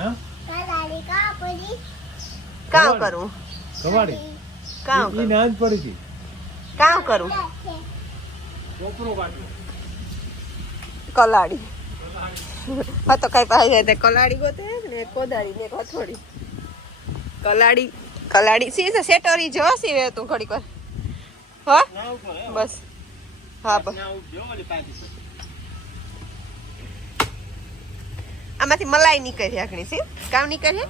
हां કલાડી કાપડી કામ કરું કવાડી કામ ઈ કરું નાજ પડી ગઈ કામ કરું કોપરો કાઢો કલાડી હા તો કઈ પાસે તે કલાડી ગોતે ને કોદાળી ને હથોડી કલાડી સી છે સેટોરી જો સીવે તું ઘડીક વાર હો ના ઉપર હે બસ હા બસ ના ઉપર જો ઓલી પાછી આમાંથી મલાઈ નીકળી આખણી સી કામ નીકળે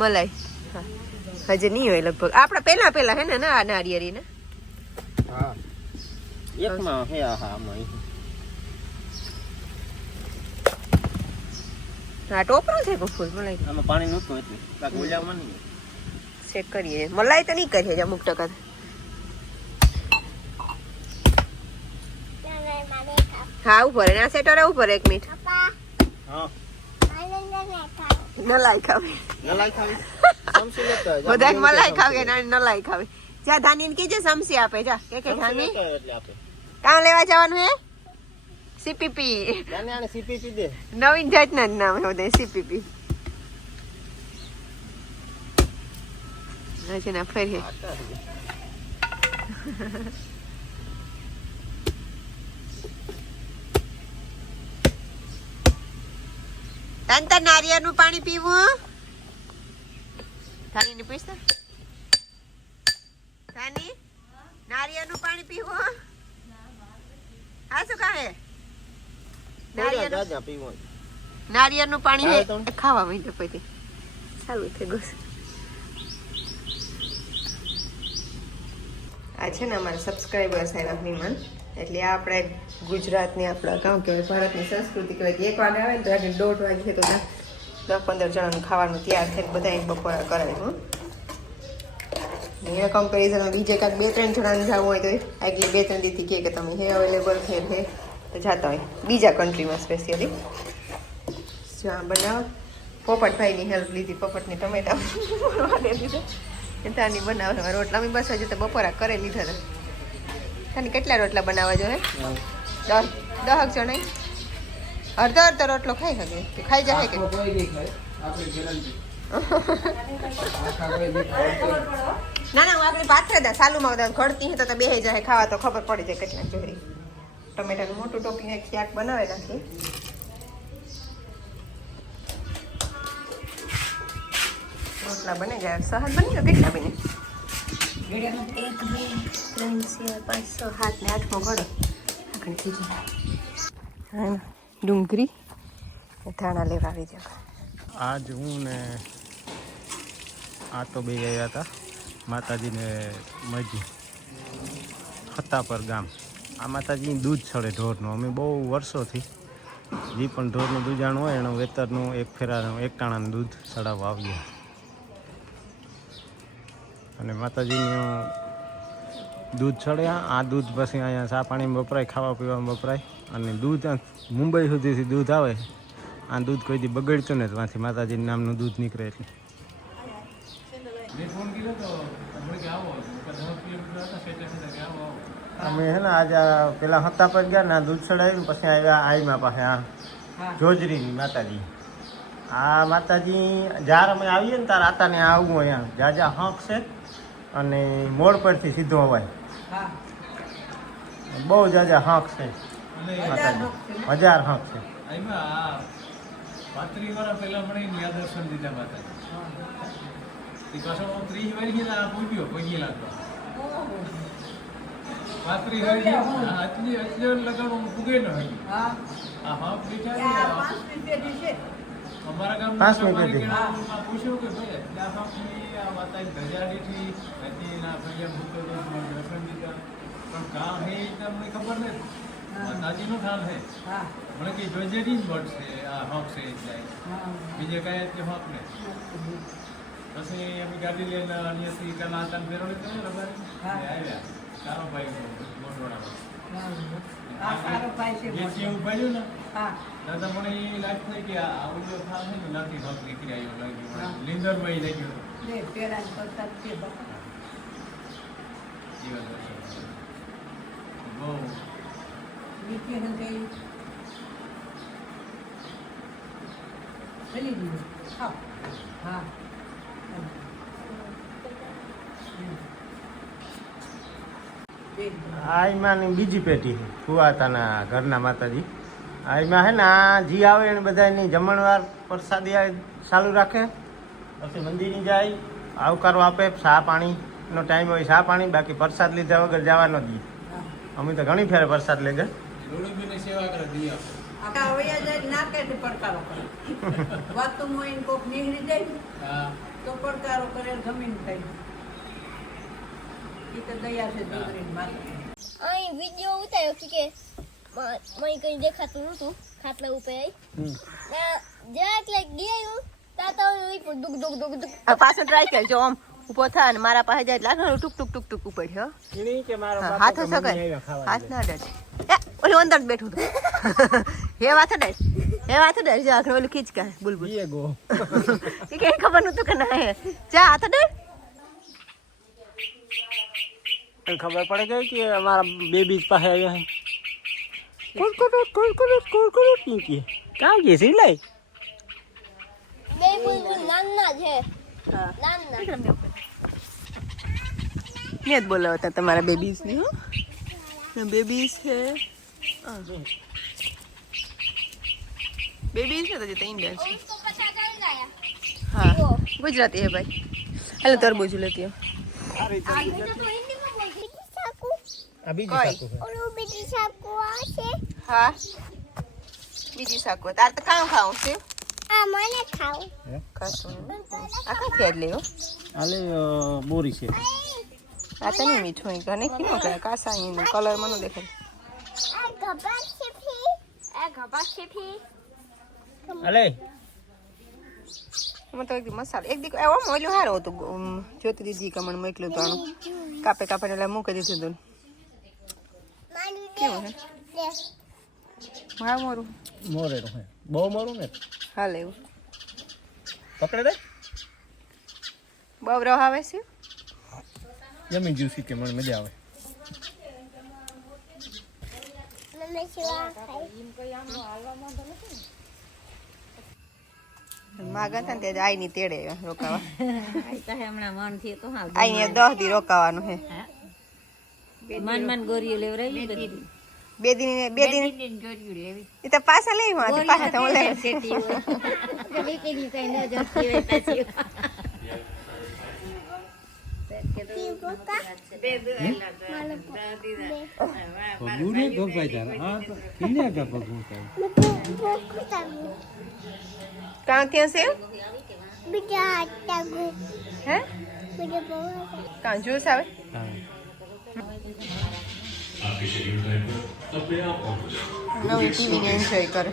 મલાઈ હા હજી નહીં હોય લગભગ આપડા પેલા હે ને આ નારિયેરી ને હા એકમાં હે હા આમાં હા ટોપરો છે ફૂલ મલાઈ આમાં પાણી નહોતું એટલે બાકી ઓલામાં નહીં ચેક કરીએ મલાઈ તો નહીં કરીએ અમુક ટકા હા ઉપર ને આ સેટર ઉપર 1 મિનિટ પપ્પા હા મને ન ખાવ નલાઈ ખાવી નલાઈ ખાવી સમસી લેતો બધા મલાઈ ખાવી ને નલાઈ ખાવી જા ધાની ને કીજે સમસી આપે જા કે ધાની એટલે આપે કામ લેવા જવાનું હે સીપીપી જાને આને સીપીપી દે નવીન જાતના જ નામ હે બધા સીપીપી આજે ના ફરી તાંતા નારિયેળનું પાણી પીવું થાની ને પૂછતા થાની નારિયેળનું પાણી પીવું હા શું કહે જાજા પીવો નારિયેળનું પાણી હે ખાવે તો? ખાવા માંડ્યો પછી ચાલુ થઈ ગયું આ છે ને અમારા સબસ્ક્રાઈબર્સ છે રફનીમાન એટલે આ આપણે ગુજરાતની આપણા ગામ કહેવાય ભારતની સંસ્કૃતિ કહેવાય 1 વાગે આવે ને તો આજે 1:30 વાગે છે તો 10-15 જણાનું ખાવાનું તૈયાર થઈને બધા બપોરા કરાવ્યું એના કમ્પેરિઝનમાં બીજે કાંઈક 2-3 જણાને જવું હોય તો આગલી 2-3 દીથી કે તમે હે અવેલેબલ છે તો જતા હોય બીજા કન્ટ્રીમાં સ્પેશિયલી જો આ બનાવ પોપટભાઈની હેલ્પ લીધી પોપટની ટમેટા તાની બનાવવા રોટલા મેં બસ હજુ તો બપોરા કરે લીધા હતા તાની કેટલા રોટલા બનાવવા જોઈએ 10 જણા અડધો રોટલો ખાઈ શકે કે ખાઈ જાય કે ના ના હું આપણી પાથરે દા સાલુમાં બધા ઘડતી તો બેહી જાય ખાવા તો ખબર પડી જાય કેટલા જોઈ ટમેટાનું મોટું ટોપી એક શાક બનાવે નાખી રોટલા બને ગયા સહજ બની ગયો કેટલા બને 1 2 3 4 5 6 7 ને 8મો ઘડો આખણી કીધી હા ડુંગળી ધાણા લેવા આવી જાવ આજ હું ને આ તો બે ગયા હતા માતાજીને મજી ખત્તાપર ગામ આ માતાજીની દૂધ છળે ઢોરનું અમે બહુ વર્ષોથી જે પણ ઢોરનું દૂધાણું હોય એનું વેતરનું એક ફેરાનું એક ટાણાનું દૂધ ચડાવવા આવ્યા અને માતાજીનું દૂધ ચડ્યા આ દૂધ પછી અહીંયા ચા પાણીમાં વપરાય ખાવા પીવામાં વપરાય અને દૂધ મુંબઈ સુધીથી દૂધ આવે આ દૂધ કોઈ દી બગડતું ને ત્યાંથી માતાજી નામનું દૂધ નીકળે એટલે અમે હે ને આજે પેલા હતા પર ગયા ને આ દૂધ ચડાવ્યું પછી આવ્યા આઈમાં પાસે આ જોજરીની માતાજી આ માતાજી જ્યારે અમે આવીએ ને ત્યારે આતાને આવવું અહીંયા જાજા હંક છે અને મોડ પરથી સીધો અવાય બહુ જાજા હંક છે માતાજી 1000 હંક છે 35 વર્ષ પહેલા મને યાદ દર્શન દીધા માતાજી એ પાછો 30 વર્ષ પૂજ્યો પગી લાગતો 35 વર્ષ આટલી લગાડો પૂગે ન હોય હા અમારા ગામમાં પૂછ્યું કે ભાઈ આ માતાજી ધજાડીથી એના ભૈયા ભૂતો દર્શન દીધા પણ કામ હે તમને ખબર નથી માતાજીનું ઠામ હે મને કે જોજેરી જ વટ છે આ હક છે એટલે બીજે કાંઈ એટલે હક ને પછી અમે ગાડી લઈને અહીંયાથી કાલા હતા બેરોડી તો રબારી આવ્યા સારો ભાઈ મોટવાડામાં જે એવું ભાઈ ને દાદા મને એ લાગ થઈ કે આવું જો થામ છે ને નાથી હક નીકળી આવ્યો લાગ્યું લીંદરમાં લઈ ગયો બહુ જલી દીધું ખાઓ હા આઈમાંની બીજી પેટી ફુવાતાના ઘરના માતાજી આઈમાં હે ને આ જી આવે એને બધાની જમણવાર પ્રસાદી ચાલુ રાખે પછી મંદિરની જાય આવકારો આપે ચા પાણીનો ટાઈમ હોય ચા પાણી બાકી પ્રસાદ લીધા વગર જવાનો જ નહીં. અમે તો ઘણી ફેરે પ્રસાદ લઈ ગયા. લોડીબીની સેવા કરે દિયા. આખા વયા જાય ના કે પડકારો કરે વાતું મોઈન કોક નીકળી જાય હા તો પડકારો કરે જમીન થઈ ઈ તો દયા છે દીકરીની માતા અહીં વિડિયો ઉતાર્યો કે મને કઈ દેખાતું નતું ખાટલા ઉપર જરાક લાઈક ગયું તાતા દુક દુક દુક દુક પાછો ટ્રાય કરજો આમ ઊભો થાય ને મારા પાસે જાય લાગે ટુક ટુક ટુક ટુક પડ્યો હાથ સગાય હાથ ના ડર ઓલું અંદર બેઠું હતું હે વાત ડર જો આખરે ઓલું ખીચ કે બુલબુલ એ કઈ ખબર નતું કે ના હે જા હાથ ડર ખબર પડે ગઈ કે અમારા બેબી પાસે આવ્યા હે કામ કે છે લઈ બે બુલબુલ નાના છે નાના ને જ બોલાવતા તમારા બેબીઝ ની હો બેબીઝ છે બેબીઝ છે તો જે ઇન્ડિયન છે इसको पता चल गया હા ગુજરાતી હે ભાઈ હાલો તરબૂચ લેતી હો आगे तो हिंदी में बोलती साकू આ બીજી કોઈ. સાકુ છે. और वो बेटी साकू आसे હા બીજી શાકો તાર તો કામ ખાવું છે आ माने खाओ ખાશું આ કાંથી આજ લેવો આલે બોરી છે આ તો નહીં મીઠું નહીં ઘણે ખીનો કરે કાસા અહીં કલર મને દેખાય आ गबा छिपी અલે એમાં તો એક મસાલો એક દી એવો મોલ્યું હારું હતું જ્યોતિ દીદી કમણ મોકલ્યું તો આનું કાપે કાપે એટલે મૂકી દીધું હતું मानी કેવું હે दे હા મોરું મોરેનું હે બહુ મોરું ને હા લેવું પકડે દે બહુ રહ આવે છે જમી જ્યુસી કે મને મજા આવે मम्मी शिवा खाई માગા હતા ને તે આઈ ની તેડે રોકાવા હમણાં મન થી તો હા આઈ ને 10 દી રોકાવાનું હે મન મન ગોરીઓ લેવરાવી બે દિન ગોરીઓ લેવી એ તો પાછા લઈ હું પાછા તો લે સેટી બેટી કઈ ન જતી હોય પાછી બુરે ભગવાઈ તારા હા કિને કા ભગવું કાં ત્યાં છે बिटा टागु હે बिटा बहुत કાં જ્યુસ આવે નવી ટીવી ને એન્જોય કરે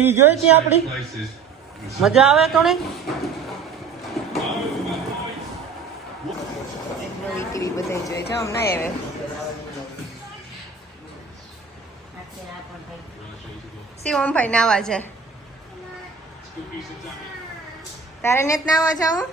ઈ જોઈ તી આપડી મજા આવે તોને નવી ટીવી બધા જોઈ છે હમણાં આવે શિવમ ભાઈ નાવા જાય તારે નેત નાવા જાઉં